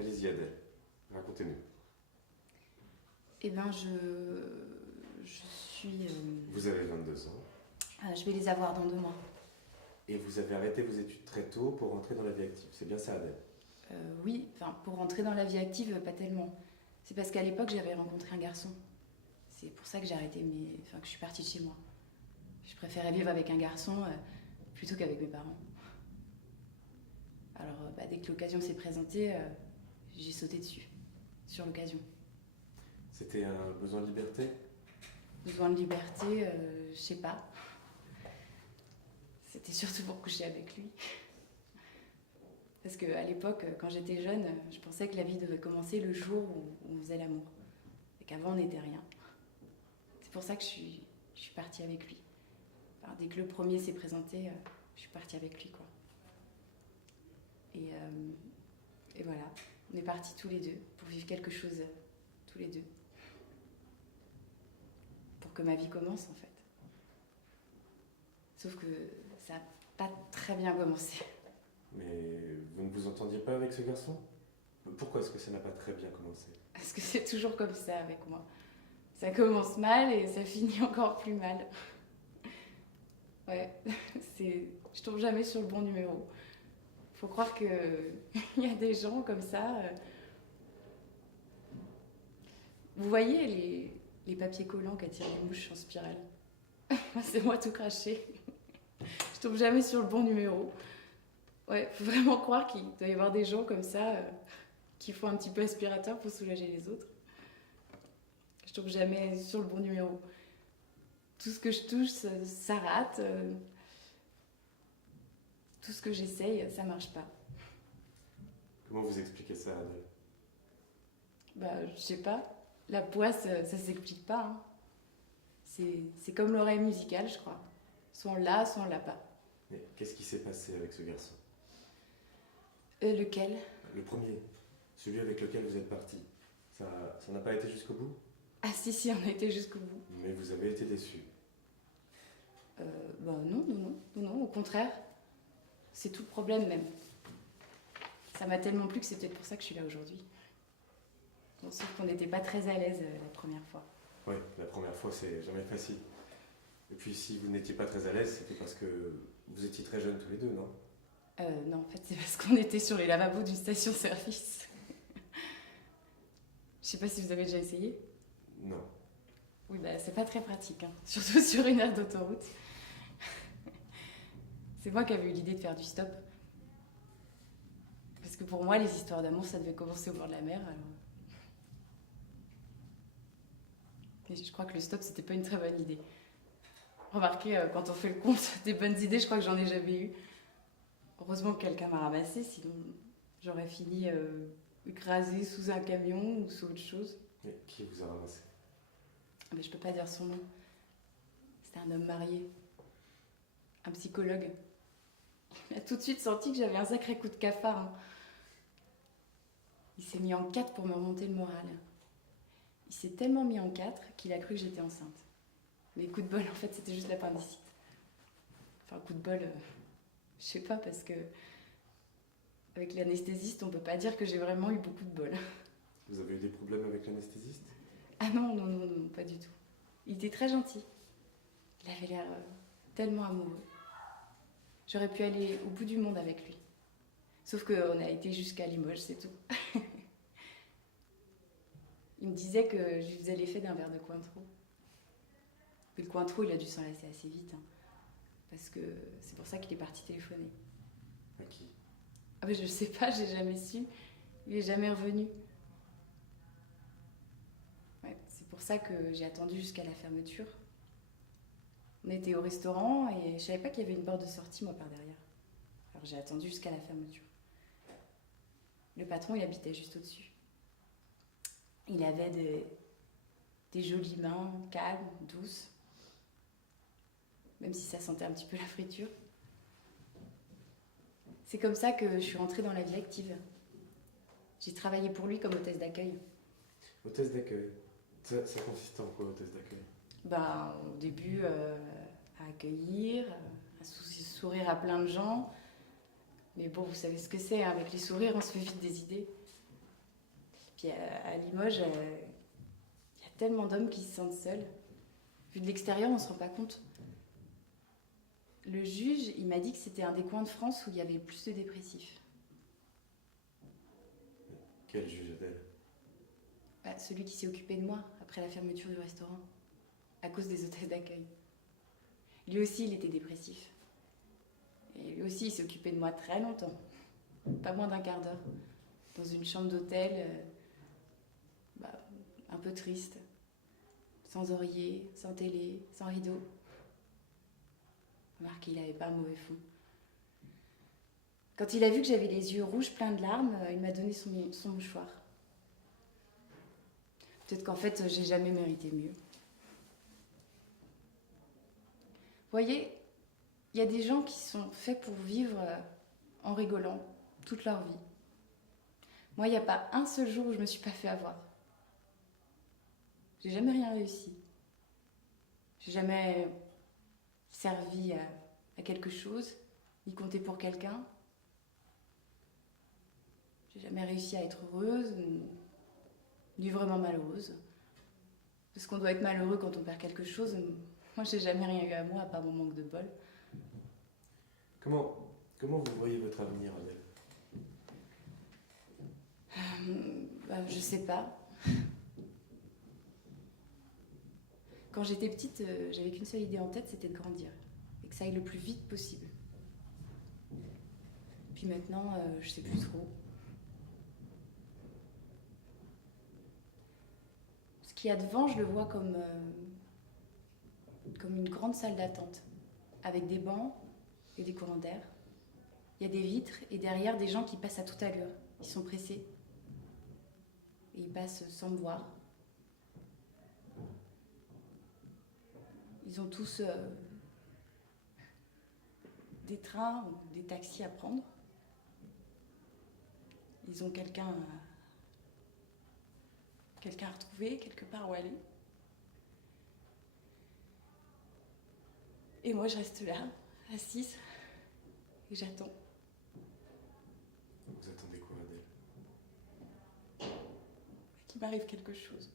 Allez-y Adèle, racontez-nous. Eh ben, je suis... Vous avez 22 ans je vais les avoir dans 2 mois. et vous avez arrêté vos études très tôt pour rentrer dans la vie active. C'est bien ça Adèle? Oui, enfin, pour rentrer dans la vie active, pas tellement. C'est parce qu'à l'époque, j'avais rencontré un garçon. C'est pour ça que j'ai arrêté enfin, que je suis partie de chez moi. Je préférais vivre avec un garçon plutôt qu'avec mes parents. Alors, dès que l'occasion s'est présentée, j'ai sauté dessus, sur l'occasion. C'était un besoin de liberté? Besoin de liberté, je sais pas. C'était surtout pour coucher avec lui. Parce qu'à l'époque, quand j'étais jeune, je pensais que la vie devait commencer le jour où on faisait l'amour. Et qu'avant, on n'était rien. C'est pour ça que je suis partie avec lui. Enfin, dès que le premier s'est présenté, je suis partie avec lui, quoi. Et voilà, on est partis tous les deux pour vivre quelque chose, tous les deux. Pour que ma vie commence, en fait. Sauf que ça n'a pas très bien commencé. Mais vous ne vous entendiez pas avec ce garçon? Pourquoi est-ce que ça n'a pas très bien commencé? Parce que c'est toujours comme ça avec moi. Ça commence mal et ça finit encore plus mal. Ouais, je tombe jamais sur le bon numéro. Faut croire qu'il y a des gens comme ça. Vous voyez les papiers collants qu'attirent les mouches en spirale? C'est moi tout craché. Je tombe jamais sur le bon numéro. Ouais, faut vraiment croire qu'il doit y avoir des gens comme ça qui font un petit peu aspirateur pour soulager les autres. Je tombe jamais sur le bon numéro. Tout ce que je touche, ça rate. Tout ce que j'essaye, ça marche pas. Comment vous expliquez ça Adèle? Je sais pas. La poisse, ça s'explique pas. Hein. C'est comme l'oreille musicale, je crois. Soit on l'a, soit on l'a pas. Mais qu'est-ce qui s'est passé avec ce garçon? Lequel? Le premier, celui avec lequel vous êtes parti. Ça n'a pas été jusqu'au bout? Ah si, on a été jusqu'au bout. Mais vous avez été déçu. Non, au contraire. C'est tout le problème même. Ça m'a tellement plu que c'est peut-être pour ça que je suis là aujourd'hui. Bon, sauf qu'on n'était pas très à l'aise la première fois. Oui, la première fois, c'est jamais facile. Et puis, si vous n'étiez pas très à l'aise, c'était parce que vous étiez très jeunes tous les deux, non? Non, en fait, c'est parce qu'on était sur les lavabos d'une station-service. Je sais pas si vous avez déjà essayé. Non. Oui, c'est pas très pratique, hein. Surtout sur une aire d'autoroute. C'est moi qui avais eu l'idée de faire du stop. Parce que pour moi, les histoires d'amour, ça devait commencer au bord de la mer. Alors... Et je crois que le stop, c'était pas une très bonne idée. Remarquez, quand on fait le compte des bonnes idées, je crois que j'en ai jamais eu. Heureusement que quelqu'un m'a ramassé, sinon j'aurais fini écrasée sous un camion ou sous autre chose. Mais qui vous a ramassé? Mais je peux pas dire son nom. C'était un homme marié. Un psychologue. Il a tout de suite senti que j'avais un sacré coup de cafard. Hein. Il s'est mis en 4 pour me remonter le moral. Il s'est tellement mis en 4 qu'il a cru que j'étais enceinte. Mais coup de bol, en fait, c'était juste l'appendicite. Enfin, coup de bol, je sais pas, parce que avec l'anesthésiste, on peut pas dire que j'ai vraiment eu beaucoup de bol. Vous avez eu des problèmes avec l'anesthésiste? Ah non, pas du tout. Il était très gentil. Il avait l'air tellement amoureux. J'aurais pu aller au bout du monde avec lui. Sauf qu'on a été jusqu'à Limoges, c'est tout. Il me disait que je lui faisais l'effet d'un verre de Cointreau. Mais le Cointreau, il a dû s'en lasser assez vite. Hein, parce que c'est pour ça qu'il est parti téléphoner. À qui? Ah mais je sais pas, j'ai jamais su. Il est jamais revenu. Ouais, c'est pour ça que j'ai attendu jusqu'à la fermeture. On était au restaurant et je savais pas qu'il y avait une porte de sortie, moi, par derrière. Alors j'ai attendu jusqu'à la fermeture. Le patron, il habitait juste au-dessus. Il avait des jolies mains, calmes, douces. Même si ça sentait un petit peu la friture. C'est comme ça que je suis rentrée dans la vie active. J'ai travaillé pour lui comme hôtesse d'accueil. Hôtesse d'accueil. Ça consiste en quoi, hôtesse d'accueil? Au début, à accueillir, à sourire à plein de gens. Mais bon, vous savez ce que c'est, hein, avec les sourires, on se fait vite des idées. Puis à Limoges, il y a tellement d'hommes qui se sentent seuls. Vu de l'extérieur, on ne se rend pas compte. Le juge, il m'a dit que c'était un des coins de France où il y avait le plus de dépressifs. Quel juge Adèle? Bah, celui qui s'est occupé de moi après la fermeture du restaurant, à cause des hôtesses d'accueil. Lui aussi, il était dépressif. Et lui aussi, il s'est occupé de moi très longtemps. Pas moins d'un quart d'heure. Dans une chambre d'hôtel, un peu triste. Sans oreiller, sans télé, sans rideau. Remarque, il n'avait pas un mauvais fond. Quand il a vu que j'avais les yeux rouges pleins de larmes, il m'a donné son mouchoir. Peut-être qu'en fait, j'ai jamais mérité mieux. Vous voyez, il y a des gens qui sont faits pour vivre en rigolant toute leur vie. Moi, il n'y a pas un seul jour où je ne me suis pas fait avoir. J'ai jamais rien réussi. J'ai jamais servi à quelque chose, ni compté pour quelqu'un. J'ai jamais réussi à être heureuse, ni vraiment malheureuse. Parce qu'on doit être malheureux quand on perd quelque chose. Moi, j'ai jamais rien eu à moi, à part mon manque de bol. Comment vous voyez votre avenir, Adèle? Je sais pas. Quand j'étais petite, j'avais qu'une seule idée en tête, c'était de grandir. Et que ça aille le plus vite possible. Puis maintenant, je sais plus trop. Ce qu'il y a devant, je le vois comme une grande salle d'attente, avec des bancs et des courants d'air. Il y a des vitres et derrière des gens qui passent à toute allure. Ils sont pressés. Et ils passent sans me voir. Ils ont tous des trains ou des taxis à prendre. Ils ont quelqu'un à retrouver, quelque part où aller. Et moi, je reste là, assise, et j'attends. Vous attendez quoi, Adèle? Qu'il m'arrive quelque chose.